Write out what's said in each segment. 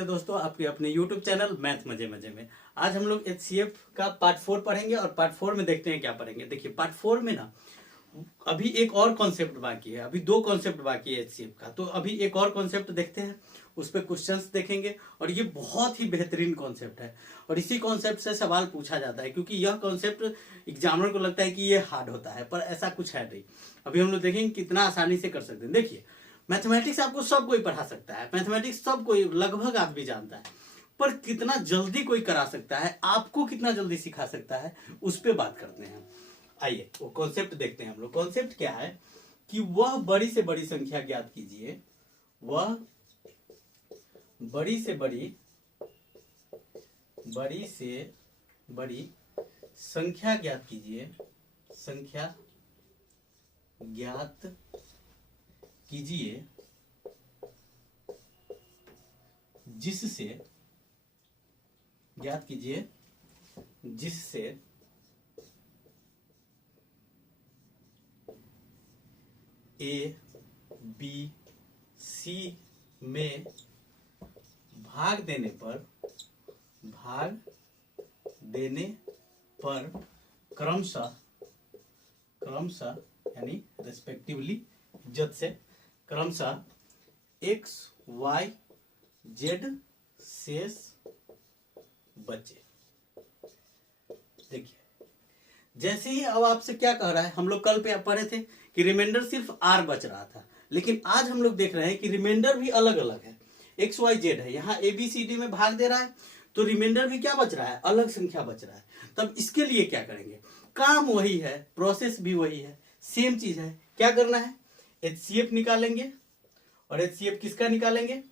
है दोस्तों आपके अपने YouTube चैनल मैथ मजे मजे में। आज हम लोग HCF का पार्ट 4 पढ़ेंगे और पार्ट 4 में देखते हैं क्या पढ़ेंगे। देखिए पार्ट 4 में ना अभी एक और कॉन्सेप्ट बाकी है, अभी 2 कॉन्सेप्ट बाकी है HCF का। तो अभी एक और कॉन्सेप्ट देखते हैं, उस पर क्वेश्चंस देखेंगे और ये बहुत ही बेहतरीन कॉन्सेप्ट है और इसी कॉन्सेप्ट से सवाल पूछा जाता है, क्योंकि यह कॉन्सेप्ट एग्जामिनर को लगता है कि ये हार्ड होता है, पर ऐसा कुछ है नहीं। अभी हम लोग देखेंगे कितना आसानी से कर सकते हैं। देखिए मैथमेटिक्स आपको सब कोई पढ़ा सकता है, मैथमेटिक्स सब कोई लगभग आदमी जानता है, पर कितना जल्दी कोई करा सकता है, आपको कितना जल्दी सिखा सकता है, उस पर बात करते हैं। आइए वो कॉन्सेप्ट देखते हैं हम लोग। कॉन्सेप्ट क्या है कि वह बड़ी से बड़ी संख्या ज्ञात कीजिए, वह बड़ी से बड़ी संख्या ज्ञात कीजिए, संख्या ज्ञात कीजिए जिससे ए बी सी में भाग देने पर क्रमशः यानी रेस्पेक्टिवली जद से क्रमशः एक्स वाई जेड शेष बचे। देखिए जैसे ही अब आपसे क्या कह रहा है, हम लोग कल पे पढ़े थे कि रिमाइंडर सिर्फ आर बच रहा था, लेकिन आज हम लोग देख रहे हैं कि रिमाइंडर भी अलग अलग है। एक्स वाई जेड है, यहाँ ए बी सी डी में भाग दे रहा है, तो रिमाइंडर भी क्या बच रहा है, अलग संख्या बच रहा है। तब इसके लिए क्या करेंगे, काम वही है, प्रोसेस भी वही है, सेम चीज है। क्या करना है, HCF निकालेंगे और HCF किसका निकालेंगे,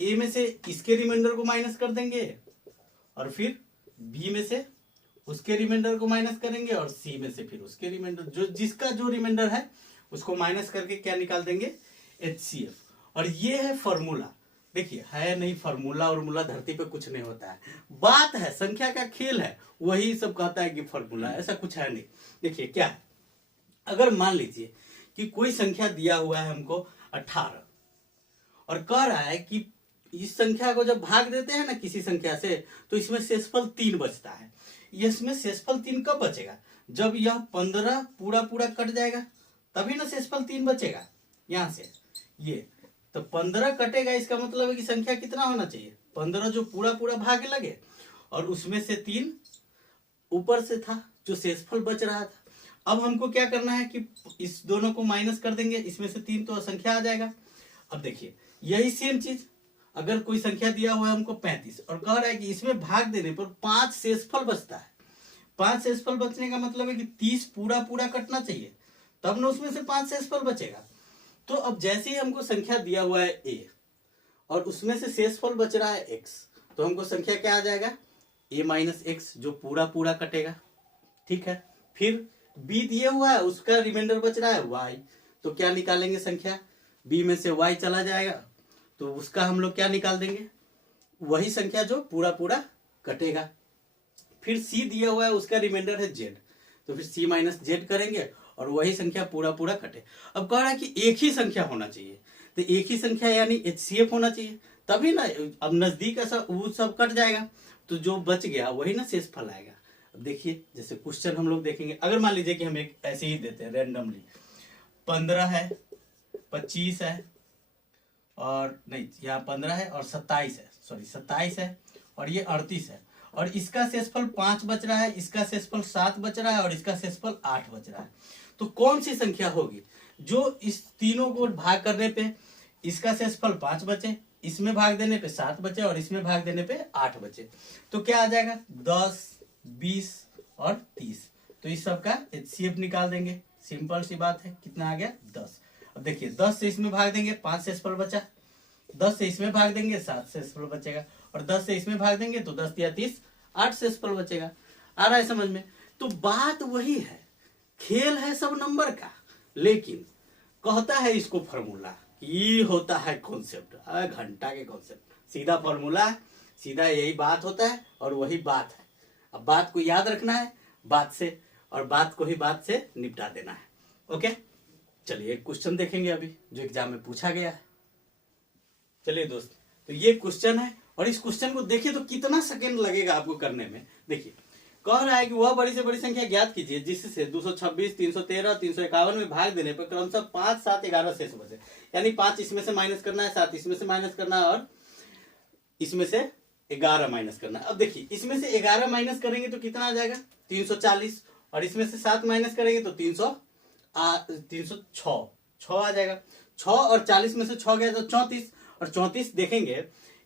ए में से इसके रिमाइंडर को माइनस कर देंगे और फिर बी में से उसके रिमाइंडर को माइनस करेंगे और सी में से फिर उसके रिमाइंडर, जो जिसका जो रिमाइंडर है उसको माइनस करके क्या निकाल देंगे, HCF। और ये है फॉर्मूला। देखिए है नहीं फॉर्मूला और मूला धरती पे कुछ नहीं होता है, बात है संख्या का खेल है, वही सब कहता है कि फॉर्मूला, ऐसा कुछ है नहीं। देखिए क्या है, अगर मान लीजिए कि कोई संख्या दिया हुआ है हमको 18 और कह रहा है कि इस संख्या को जब भाग देते हैं ना किसी संख्या से, तो इसमें शेषफल 3 बचता है। इसमें शेषफल 3 कब बचेगा, जब यह 15 पूरा पूरा कट जाएगा, तभी ना शेषफल 3 बचेगा। यहां से ये तो 15 कटेगा, इसका मतलब है कि संख्या कितना होना चाहिए, 15 जो पूरा पूरा भाग लगे और उसमें से 3 ऊपर से था जो शेषफल बच रहा था। अब हमको क्या करना है कि इस दोनों को माइनस कर देंगे, इसमें से 3 तो संख्या आ जाएगा। अब देखिए यही सेम चीज, अगर कोई संख्या दिया हुआ है हमको 35 और कह रहा है कि इसमें भाग देने पर 5 शेषफल बचता है। 5 शेषफल बचने का मतलब है कि 30 पूरा पूरा कटना चाहिए, तब ना उसमें से 5 शेषफल बचेगा। तो अब जैसे ही हमको संख्या दिया हुआ है a और उसमें से शेषफल बच रहा है x, तो हमको संख्या क्या आ जाएगा, a माइनस एक्स जो पूरा पूरा कटेगा। ठीक है, फिर b दिया हुआ है, उसका रिमाइंडर बच रहा है y, तो क्या निकालेंगे संख्या, b में से y चला जाएगा, तो उसका हम लोग क्या निकाल देंगे, वही संख्या जो पूरा पूरा कटेगा। फिर c दिया हुआ है, उसका रिमाइंडर है z, तो फिर c माइनस जेड करेंगे और वही संख्या पूरा पूरा कटे। अब कह रहा है कि एक ही संख्या होना चाहिए, तो एक ही संख्या यानी HCF होना चाहिए, तभी ना अब नजदीक ऐसा वो सब कट जाएगा, तो जो बच गया वही ना शेषफल आएगा। अब देखिए जैसे क्वेश्चन हम लोग देखेंगे, अगर मान लीजिए कि हम एक ऐसे ही देते हैं रैंडमली, 15 है, 25 है और नहीं यहाँ 15 है और 27 है, सॉरी 27 है और ये 38 है, और इसका शेषफल 5 बच रहा है, इसका शेषफल 7 बच रहा है और इसका शेषफल 8 बच रहा है। तो कौन सी संख्या होगी जो इस तीनों को भाग करने पे इसका शेषफल 5 बचे, इसमें भाग देने पे 7 बचे और इसमें भाग देने पे 8 बचे, तो क्या आ जाएगा 10, 20 और 30। तो इस सब का HCF निकाल देंगे, सिंपल सी बात है। कितना आ गया 10। अब देखिए 10 से इसमें भाग देंगे 5 शेषफल बचा, 10 से इसमें भाग देंगे 7 शेषफल बचेगा, और 10 से इसमें भाग देंगे तो 10 या 30 8 शेषफल बचेगा। आ रहा है समझ में, तो बात वही है, खेल है सब नंबर का, लेकिन कहता है इसको फॉर्मूला, ये होता है कॉन्सेप्ट, घंटा के कॉन्सेप्ट, सीधा फॉर्मूला, सीधा यही बात होता है और वही बात है। अब बात को याद रखना है बात से, और बात को ही बात से निपटा देना है। ओके, चलिए एक क्वेश्चन देखेंगे अभी जो एग्जाम में पूछा गया है। चलिए दोस्त, तो ये क्वेश्चन है और इस क्वेश्चन को देखिए तो कितना सेकंड लगेगा आपको करने में। देखिए कह रहा है कि वह बड़ी से बड़ी संख्या ज्ञात कीजिए जिससे 226, 313, 351 में भाग देने पर क्रमशः 5, 7, 11 शेष बचे। यानी 5 इसमें से माइनस करना है, 7 इसमें से माइनस करना है और इसमें से 11 माइनस करना है। अब देखिए इसमें से 11 माइनस करेंगे तो कितना आ जाएगा 340, और इसमें से 7 माइनस करेंगे तो 306 आ जाएगा। 6 और 40 में से 6 गया तो 34, और 34 देखेंगे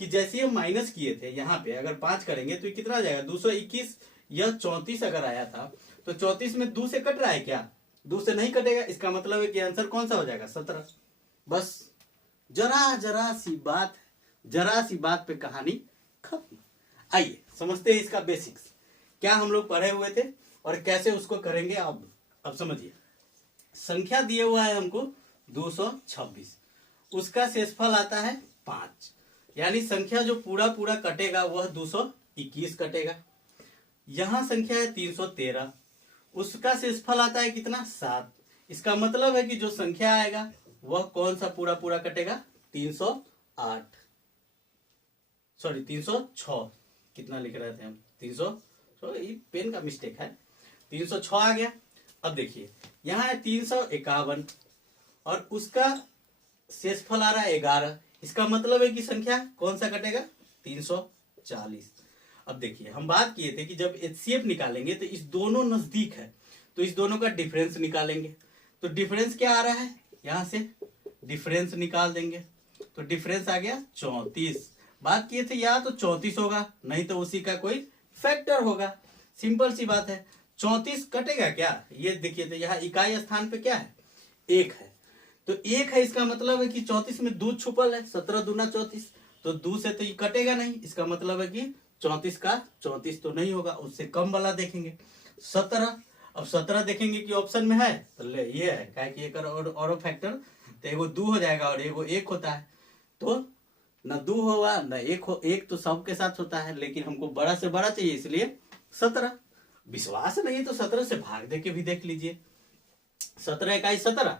कि जैसे हम माइनस किए थे यहाँ पे अगर 5 करेंगे तो कितना आ जाएगा 221। यह 34 अगर आया था तो 34 में 2 से कट रहा है क्या, 2 से नहीं कटेगा। इसका मतलब है कि आंसर कौन सा हो जाएगा 17। बस जरा सी बात पे कहानी खत्म। आइए समझते हैं इसका बेसिक्स, क्या हम लोग पढ़े हुए थे और कैसे उसको करेंगे। अब समझिए, संख्या दिया हुआ है हमको 226, उसका शेषफल आता है 5, यानी संख्या जो पूरा कटेगा वह 221 कटेगा। यहां संख्या है 313, उसका शेषफल आता है कितना 7। इसका मतलब है कि जो संख्या आएगा वह कौन सा पूरा कटेगा 308, सॉरी 306, कितना लिख रहे थे हम 300, ये पेन का मिस्टेक है, 306 आ गया। अब देखिए यहाँ है 351 और उसका शेषफल आ रहा है 11। इसका मतलब है कि संख्या कौन सा कटेगा 340। अब देखिए हम बात किए थे कि जब एचसीएफ निकालेंगे तो इस दोनों नजदीक है तो इस दोनों का डिफरेंस निकालेंगे। तो डिफरेंस क्या आ रहा है, यहां से डिफरेंस निकाल देंगे तो डिफरेंस आ गया 34। बात किए थे या तो 34 होगा, नहीं तो उसी का कोई फैक्टर होगा। सिंपल सी बात है, 34 कटेगा क्या, ये देखिए तो यहाँ इकाई स्थान पे क्या है 1 है, तो 1 है, इसका मतलब है कि 34 में 2 छुपल है, 17 दूना 34, तो 2 से तो ये कटेगा नहीं। इसका मतलब है कि 34 का 34 तो नहीं होगा, उससे कम वाला देखेंगे 17। अब 17 देखेंगे कि ऑप्शन में है तो ले ये है, क्या कि एक और फैक्टर तो एगो 2 हो जाएगा और एगो 1 होता है, तो न 2 होगा न 1 हो, 1 तो सबके साथ होता है, लेकिन हमको बड़ा से बड़ा चाहिए इसलिए 17। विश्वास नहीं तो 17 से भाग दे के भी देख लीजिए, 17 इकाई 17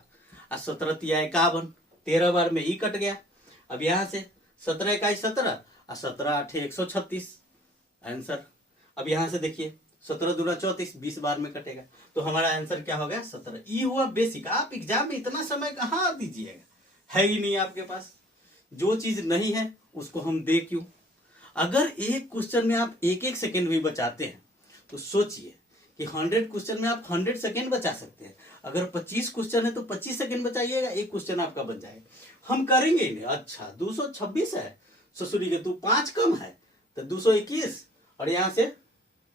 और 17 तिया 51, 13 बार में ई कट गया। अब यहां से 17 इकाई 17 और 17 8 136 आंसर। अब यहां से देखिए 17 दूना 34, 20 बार में कटेगा, तो हमारा आंसर क्या हो गया 17। ये हुआ बेसिक। आप एग्जाम में इतना समय कहाँ दीजिएगा, है ही नहीं आपके पास, जो चीज नहीं है उसको हम दे क्यों। अगर एक क्वेश्चन में आप 1 सेकंड भी बचाते हैं तो सोचिए कि 100 क्वेश्चन में आप 100 सेकंड बचा सकते हैं। अगर 25 क्वेश्चन है तो 25 सेकंड बचाइएगा, एक क्वेश्चन आपका बन जाएगा। हम करेंगे ही नहीं। अच्छा 226 है, ससुरी के तू 5 कम है तो 221, और यहाँ से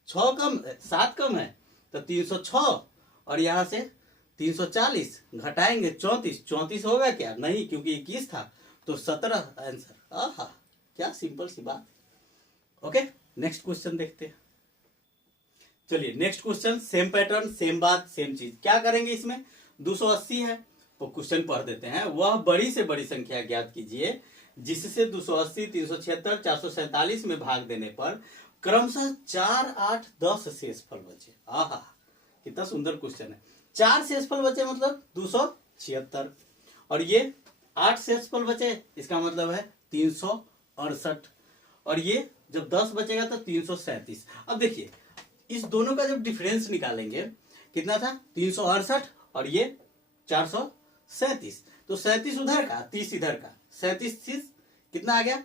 6 कम 7 कम है तो 306, और यहाँ से 340 घटाएंगे 34 होगा क्या, नहीं, क्योंकि 21 था तो 17 आंसर। आहा क्या सिंपल सी बात। ओके नेक्स्ट क्वेश्चन देखते हैं। चलिए next question, same pattern same बात सेम चीज। क्या करेंगे इसमें 280 है तो क्वेश्चन पढ़ देते हैं। वह बड़ी से बड़ी संख्या ज्ञात कीजिए जिससे 280, 376, 447 में भाग देने पर क्रमशः 4, 8, 10 शेषफल बचे। आहा कितना सुंदर क्वेश्चन है। 4 शेषफल बचे मतलब 276, और ये 8 शेषफल बचे इसका मतलब है 368, और ये जब 10 बचेगा तो 337। अब देखिए इस दोनों का जब डिफरेंस निकालेंगे कितना था 368 और ये 437, तो 37 उधर का 30 इधर का, 37 कितना आ गया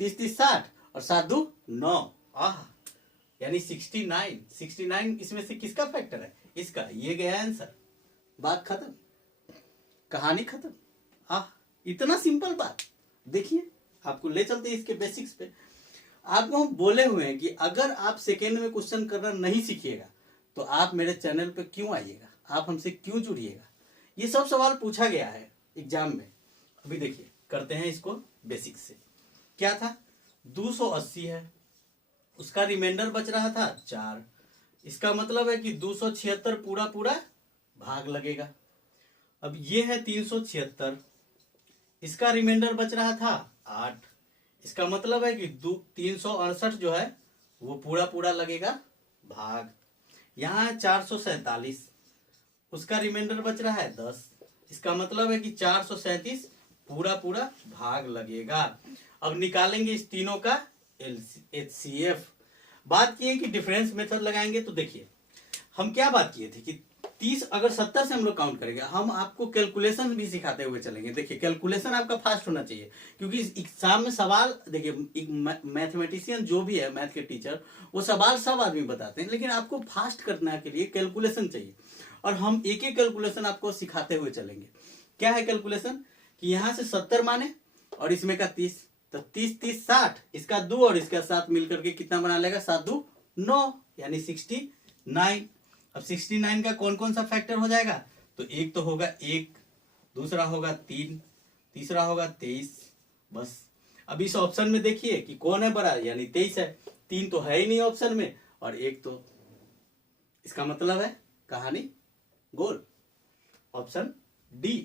30 30 60 और 7 2 9। आह यानी 69 इसमें से किसका फैक्टर है, इसका। ये गया आंसर, बात खत्म, कहानी खत्म। आह इतना सिंपल बात। देखिए आपको ले चलते हैं इसके बेसिक्स पे। आपको हम बोले हुए हैं कि अगर आप सेकेंड में क्वेश्चन करना नहीं सीखिएगा तो आप मेरे चैनल पे क्यों आइएगा, आप हमसे क्यों जुड़िएगा। ये सब सवाल पूछा गया है एग्जाम में। अभी देखिए करते हैं इसको बेसिक से। क्या था 280 है, उसका रिमाइंडर बच रहा था 4, इसका मतलब है कि 276 पूरा भाग लगेगा। अब ये है 376, इसका रिमाइंडर बच रहा था 8, इसका मतलब है कि 368 जो है वो पूरा लगेगा भाग। यहाँ है 447, उसका रिमाइंडर बच रहा है 10, इसका मतलब है कि 437 पूरा भाग लगेगा। अब निकालेंगे इस तीनों का HCF। बात की है कि डिफरेंस मेथड लगाएंगे, तो देखिए हम क्या बात किए थे कि 30 अगर 70 से हम लोग काउंट करेंगे, हम आपको कैलकुलेशन भी सिखाते हुए चलेंगे। देखिए कैलकुलेशन आपका फास्ट होना चाहिए, क्योंकि एग्जाम में सवाल देखिए मैथमेटिशियन जो भी है, मैथ के टीचर, वो सवाल सब आदमी बताते हैं, लेकिन आपको फास्ट करने के लिए कैलकुलेशन चाहिए, और हम एक एक कैलकुलेशन आपको सिखाते हुए चलेंगे। क्या है कैलकुलेशन कि यहाँ से 70 माने और इसमें का 30, तो 30 30 60, इसका 2 और इसका 7 मिलकर के कितना बना लेगा, 7 2 9, यानी 69। अब 69 का कौन कौन सा फैक्टर हो जाएगा, तो एक तो होगा 1, दूसरा होगा 3, तीसरा होगा 23। बस अब इस ऑप्शन में देखिए कि कौन है बड़ा, यानी 23 है, 3 तो है ही नहीं ऑप्शन में, और 1 तो, इसका मतलब है कहानी गोल। Option D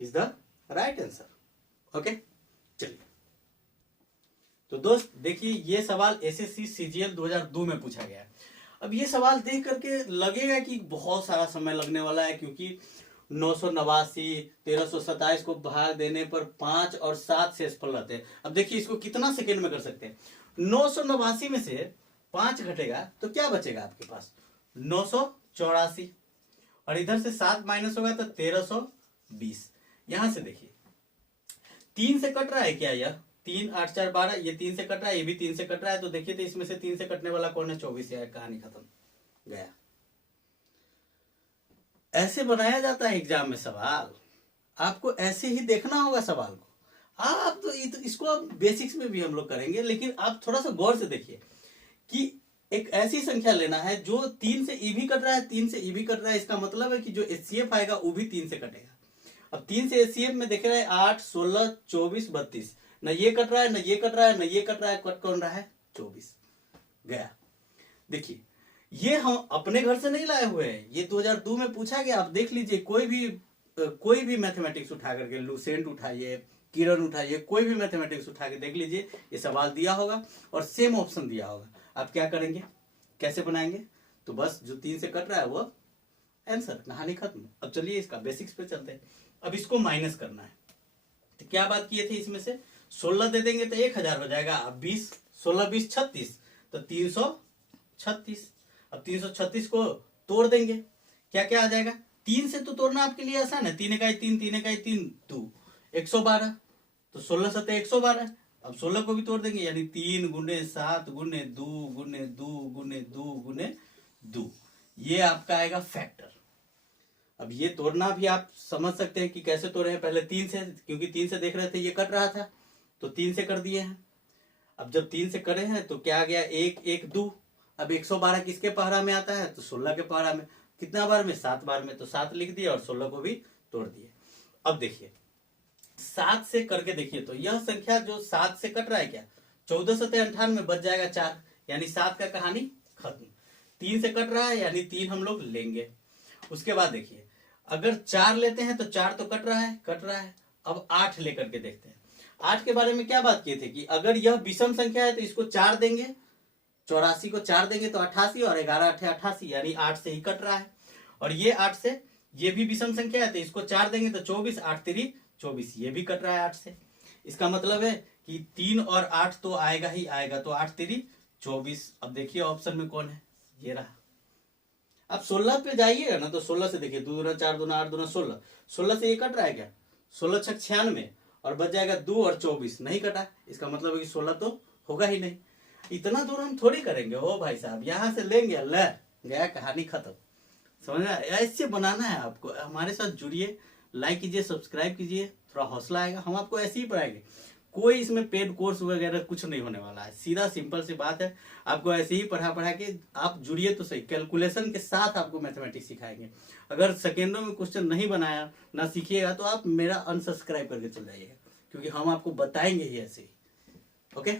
is the right answer. Okay, चलिए तो दोस्त देखिए ये सवाल एसएससी सीजीएल 2002 में पूछा गया है। अब ये सवाल देख करके लगेगा कि बहुत सारा समय लगने वाला है, क्योंकि 989 1327 को भाग देने पर 5 और 7 शेषफल रहते हैं। अब देखिए इसको कितना सेकेंड में कर सकते हैं। 989 में से 5 घटेगा तो क्या बचेगा आपके पास, 984, और इधर से 7 माइनस होगा तो 1320। यहां से देखिए 3 से कट रहा है क्या, यह 3 8 4 12, ये 3 से कट रहा है, ये भी 3 से कट रहा है, तो देखिए तो इसमें से 3 से कटने वाला कौन है, 24। है, कहानी खत्म, गया। ऐसे बनाया जाता है एग्जाम में सवाल, आपको ऐसे ही देखना होगा सवाल को। आप तो इसको आप बेसिक्स में भी हम लोग करेंगे, लेकिन आप थोड़ा सा गौर से देखिए कि एक ऐसी संख्या लेना है जो 3 से ई भी कट रहा है, 3 से ई भी कट रहा है, इसका मतलब है कि जो एचसीएफ आएगा वो भी 3 से कटेगा। अब 3 से एचसीएफ में देख रहे हैं 8 16 24 32, न ये कट रहा है, न ये कट रहा है, न ये कट रहा है, कट कौन रहा है, 24, गया। देखिए ये हम अपने घर से नहीं लाए हुए हैं, ये 2002 में पूछा गया। आप देख लीजिए कोई भी मैथमेटिक्स उठा करके, लुसेंट उठाइए, किरण उठाइए, कोई भी मैथमेटिक्स उठा के देख लीजिए, ये सवाल दिया होगा और सेम ऑप्शन दिया होगा। आप क्या करेंगे, कैसे बनाएंगे, तो बस जो 3 से कट रहा है वो आंसर, कहानी खत्म। अब चलिए इसका बेसिक्स पे चलते हैं। अब इसको माइनस करना है, तो क्या बात किए थे, इसमें से 16 दे देंगे तो 1000 हो जाएगा। अब 20 16 20 36, तो 336। अब 336 को तोड़ देंगे, क्या क्या आ जाएगा, 3 से तो तोड़ना आपके लिए आसान है, 3 इकाई 3 3 इकाई 3 2 112, तो 16 सत्ते 112। अब 16 को भी तोड़ देंगे, यानी 3 गुने 7 गुने 2 गुने 2 गुने 2 गुने 2, ये आपका आएगा फैक्टर। अब ये तोड़ना भी आप समझ सकते हैं कि कैसे तोड़े हैं। पहले 3 से, क्योंकि 3 से देख रहे थे ये कट रहा था, तो 3 से कर दिए हैं। अब जब 3 से करे हैं तो क्या आ गया, 1 1 2। अब 112 किसके पहरा में आता है, तो 16 के पहरा में। कितना बार में, 7 बार में, तो 7 लिख दिए और 16 को भी तोड़ दिए। अब देखिए 7 से करके देखिए, तो यह संख्या जो 7 से कट रहा है क्या, 14 सत्ते 98 बच जाएगा 4, यानी 7 का कहानी खत्म। 3 से कट रहा है यानी 3 हम लोग लेंगे। उसके बाद देखिए अगर 4 लेते हैं तो 4 तो कट रहा है। अब 8 लेकर के देखते हैं। 8 के बारे में क्या बात किए थे कि अगर यह विषम संख्या है तो इसको 4 देंगे, 84 को 4 देंगे तो 88, और 11 8 88, यानी 8 से ही कट रहा है। और ये 8 से, ये भी विषम संख्या है तो इसको 4 देंगे तो 24, 8 3 24, ये भी कट रहा है 8 से। इसका मतलब है कि 3 और 8 तो आएगा ही आएगा, तो 8 3 24। अब देखिए ऑप्शन में कौन है, ये रहा। अब 16 पे जाइएगा ना, तो 16 से देखिए 2 दूना 4 दूना 8 दूना 16, 16 से ये कट रहा है क्या, 16 6 96, और बच जाएगा 2 और 24, नहीं कटा। इसका मतलब है कि 16 तो होगा ही नहीं। इतना दूर हम थोड़ी करेंगे हो भाई साहब, यहां से लेंगे, ले गया, कहानी खत्म। समझ में, ऐसे बनाना है आपको। हमारे साथ जुड़िए, लाइक कीजिए, सब्सक्राइब कीजिए, थोड़ा हौसला आएगा। हम आपको ऐसे ही पढ़ाएंगे, कोई इसमें पेड कोर्स वगैरह कुछ नहीं होने वाला है। सीधा सिंपल सी बात है, आपको ऐसे ही पढ़ा के आप जुड़िए तो सही। कैलकुलेशन के साथ आपको मैथमेटिक्स सिखाएंगे। अगर सेकेंडों में क्वेश्चन नहीं बनाया ना सीखिएगा तो आप मेरा अनसब्सक्राइब करके चल जाइएगा, क्योंकि हम आपको बताएंगे ही ऐसे ही। ओके।